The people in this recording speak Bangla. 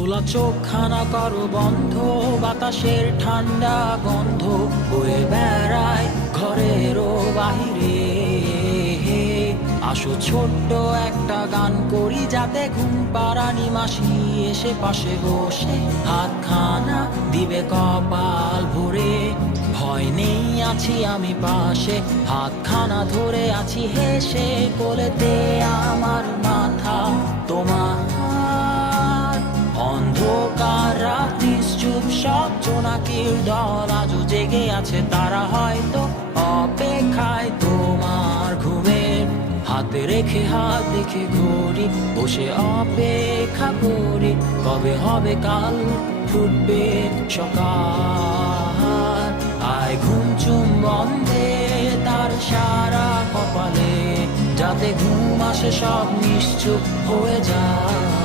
খোলা চোখখানা করো বন্ধ, বাতাসের ঠান্ডা গন্ধ বয়ে বেড়ায় ঘরেরও বাহিরে। আসো ছোট্ট একটা গান করি, যাতে ঘুম পাড়ানি মাসি এসে পাশে বসে হাতখানা দিবে কপাল ভরে। ভয় নেই, আছি আমি পাশে, হাতখানা ধরে আছি হেসে, কোলেতে আমার মাথা তোমার। অন্ধকার রাত্রি চুপ, সব জোনাকির দল আজও জেগে আছে, তারা হয়তো অপেক্ষায় তোমার ঘুমের। হাতে রেখে হাত দেখে ঘড়ি, বসে অপেক্ষা করি, কবে হবে কাল, ফুটবে সকাল। আয় ঘুম চুম বন্ধে তার সারা কপালে, যাতে ঘুম আসে সব নিশ্চুপ হয়ে যায়।